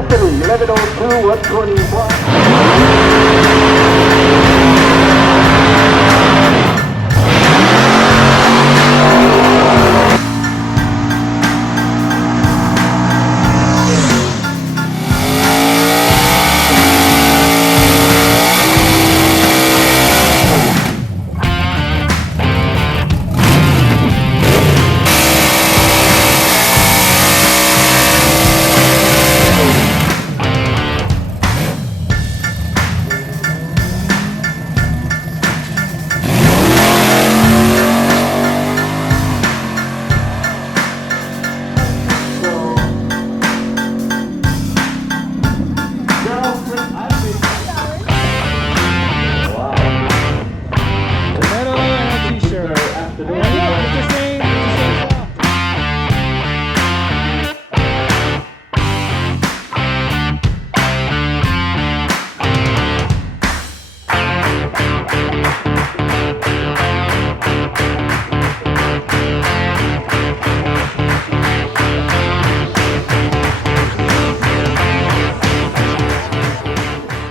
Cessily, 1102, 121.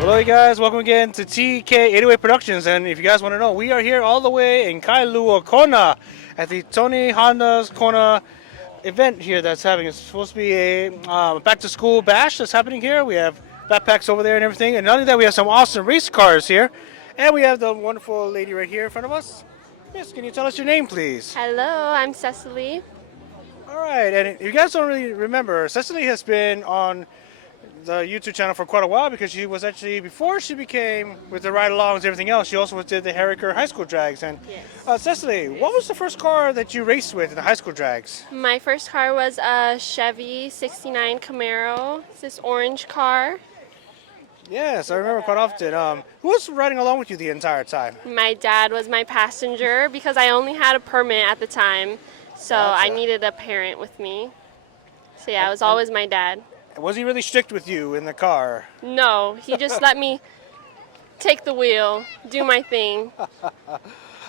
Hello guys, welcome again to TK808 Productions, and if you guys want to know, we are here all the way in Kailua, Kona at the Kona Honda's Kona event here that's having. It's supposed to be a back to school bash that's happening here. We have backpacks over there and everything, and not only that, we have some awesome race cars here, and we have the wonderful lady right here in front of us. Yes, can you tell us your name please? Hello, I'm Cessily. Alright, and if you guys don't really remember, Cessily has been on the YouTube channel for quite a while because she was actually, before she became with the ride-alongs and everything else, she also did the Kerr high school drags. And Yes. Cessily, what was the first car that you raced with in the high school drags? My first car was a Chevy 69 Camaro. It's this orange car. Yes, I remember quite often. Who was riding along with you the entire time? My dad was my passenger because I only had a permit at the time, so I Gotcha. needed a parent with me. So yeah, it was always my dad. Was he really strict with you in the car? No, he just let me take the wheel, do my thing.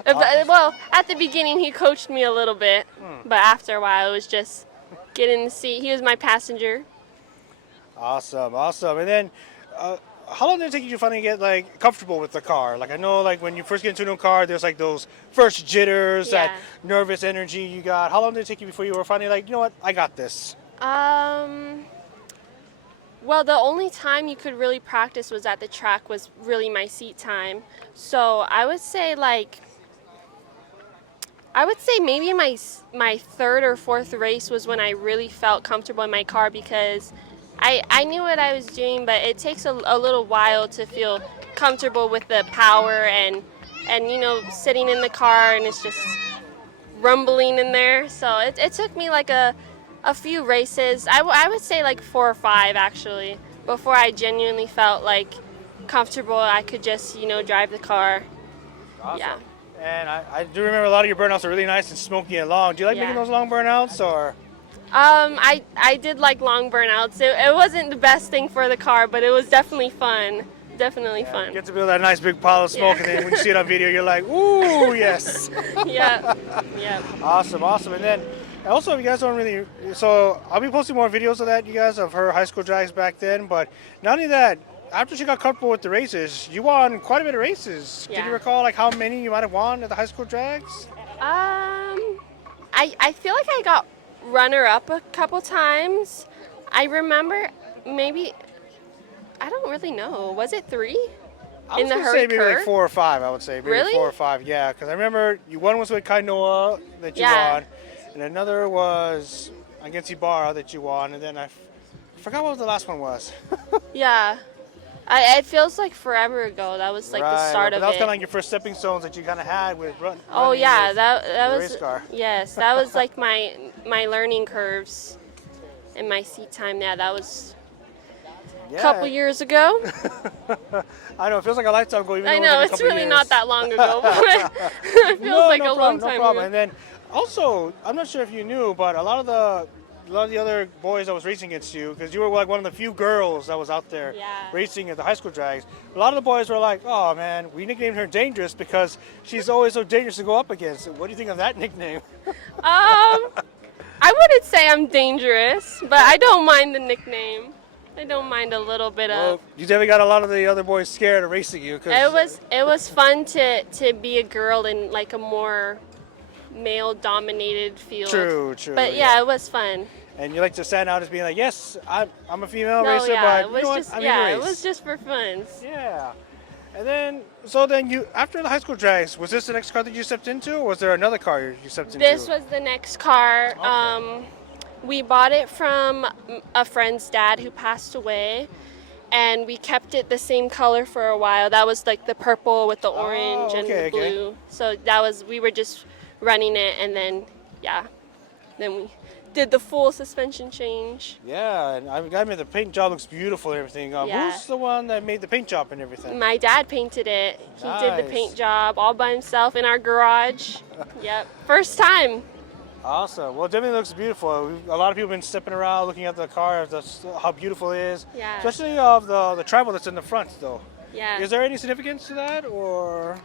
Well, at the beginning he coached me a little bit, but after a while it was just get in the seat. He was my passenger. Awesome, awesome. And then, how long did it take you to finally get like comfortable with the car? Like I know, like when you first get into a new car, there's like those first jitters, that nervous energy you got. How long did it take you before you were finally like, you know what, I got this? Well, the only time you could really practice was at the track was really my seat time. So I would say maybe my third or fourth race was when I really felt comfortable in my car because I knew what I was doing, but it takes a little while to feel comfortable with the power and you know, sitting in the car and it's just rumbling in there. So it took me like a few races. I would say like 4 or 5 actually, before I genuinely felt like comfortable. I could just, you know, drive the car. Awesome. Yeah. And I do remember a lot of your burnouts are really nice and smoky and long. Do you like making those long burnouts or? I did like long burnouts. It wasn't the best thing for the car, but it was definitely fun. Definitely fun. You get to build that nice big pile of smoke, and then when you see it on video, you're like, ooh, yes. Yeah. Awesome, awesome. And then also, you guys don't really, so I'll be posting more videos of that, you guys, of her high school drags back then. But not only that, after she got comfortable with the races, you won quite a bit of races. Can you recall like how many you might have won at the high school drags? I feel like I got runner-up a couple times. I remember maybe, I don't really know. Was it 3? I was going to say maybe like 4 or 5, I would say. Maybe Really? 4 or 5, yeah. Because I remember one was with Kainoa that you won. And another was against Ibarra that you won. And then I forgot what the last one was. Yeah. It feels like forever ago. That was like the start of it. That was kind of like your first stepping stones that you kind of had with running. Oh yeah, that was race car. Yes, that was like my learning curves and my seat time. Yeah, that was a couple years ago. I know, it feels like a lifetime ago. Even I though know, it was like it's a couple really years. not that long ago, but it feels like a long time ago. And then also, I'm not sure if you knew, but a lot of the other boys that was racing against you, because you were like one of the few girls that was out there racing at the high school drags. A lot of the boys were like, "Oh man, we nicknamed her Dangerous because she's always so dangerous to go up against." What do you think of that nickname? I wouldn't say I'm dangerous, but I don't mind the nickname. I don't mind a little bit Well, of. you definitely got a lot of the other boys scared of racing you. It was fun to be a girl in like a more male dominated field. True. But yeah, it was fun. And you like to stand out as being like, yes, I'm a female No, racer, yeah, but it was you know just what? I'm in a race. it was just for fun. Yeah. And then, you, after the high school drags, was this the next car that you stepped into, or was there another car you stepped into? This was the next car. Okay. We bought it from a friend's dad who passed away, and we kept it the same color for a while. That was like the purple with the orange and the blue. So we were just running it, and then then we did the full suspension change. Yeah, and I mean, the paint job looks beautiful and everything. Yeah. Who's the one that made the paint job and everything? My dad painted it. He did the Nice. paint job all by himself in our garage. Yep, first time. Awesome. Well, it definitely looks beautiful. A lot of people have been stepping around, looking at the car, how beautiful it is. Yeah. Especially of the tribal that's in the front, though. Yeah. Is there any significance to that, or?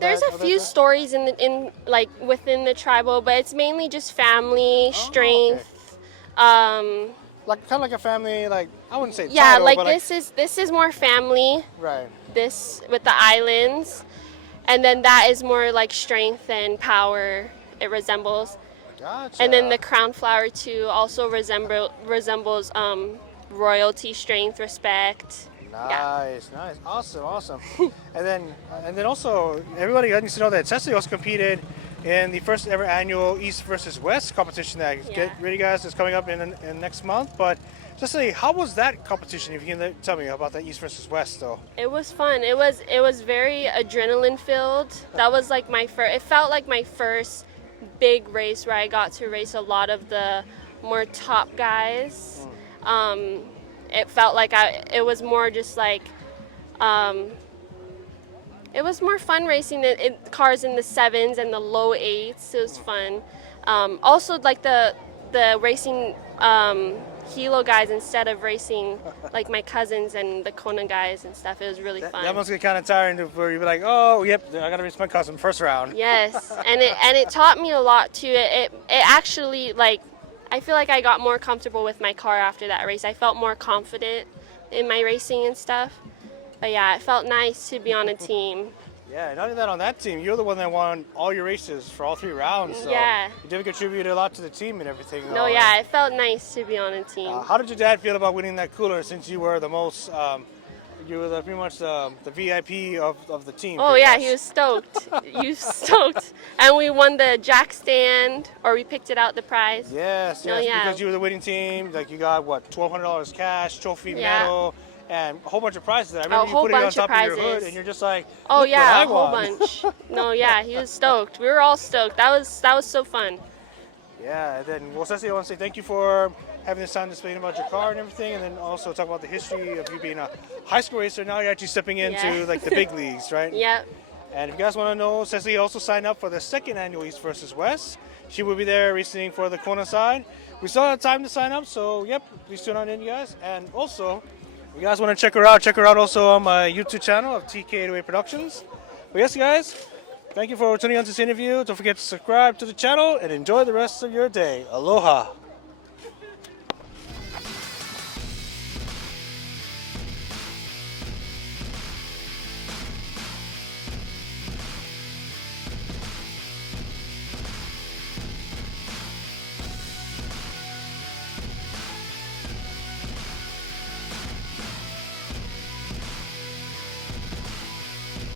There's a few stories within the tribal, but it's mainly just family, strength. Like kind of like a family, like I wouldn't say. Yeah, title, like but this is more family. Right. This with the islands, and then that is more like strength and power. It resembles. Gotcha. And then the crown flower too also resembles royalty, strength, respect. Nice, awesome. and then also everybody needs to know that Cessily also competed in the first ever annual East versus West competition that get ready, guys, is coming up in next month. But Cessily, how was that competition? If you can tell me about that East versus West, though. It was fun. It was very adrenaline filled. That was like my first. It felt like my first big race where I got to race a lot of the more top guys. It felt like it was more just like, it was more fun racing cars in the 7s and the low 8s. It was fun. Also, like the racing Hilo guys instead of racing like my cousins and the Kona guys and stuff. It was really fun. That must get kind of tiring where you'd be like, oh, yep, I got to race my cousin first round. Yes, and it taught me a lot too. It actually, like, I feel like I got more comfortable with my car after that race. I felt more confident in my racing and stuff. But yeah, it felt nice to be on a team. Yeah, not only that, on that team, you're the one that won all your races for all 3 rounds. So Yeah. you did contribute a lot to the team and everything. No, yeah, it felt nice to be on a team. How did your dad feel about winning that cooler, since you were the most, you were pretty much the VIP of the team? Oh yeah, he was stoked. He was stoked. And we won the jack stand, or we picked it out the prize. Yes, No, yeah. because you were the winning team. Like, you got, what, $1,200 cash, trophy, Yeah. medal, and a whole bunch of prizes. I remember you whole put it on bunch of top of your hood, prizes. and you're just like, Oh look yeah, what I a whole won. bunch. No, yeah, he was stoked. We were all stoked. That was so fun. Yeah, and then, well, Cessily, I want to say thank you for having this time to explain about your car and everything, and then also talk about the history of you being a high school racer. Now you're actually stepping into Yeah. like the big leagues, right? Yep. And if you guys want to know, Cessily also signed up for the 2nd annual East versus West. She will be there racing for the Kona side. We still have time to sign up, so yep, please tune on in, you guys. And also, if you guys want to check her out also on my YouTube channel of TK808 Productions. But yes, guys, thank you for tuning on to this interview. Don't forget to subscribe to the channel and enjoy the rest of your day. Aloha.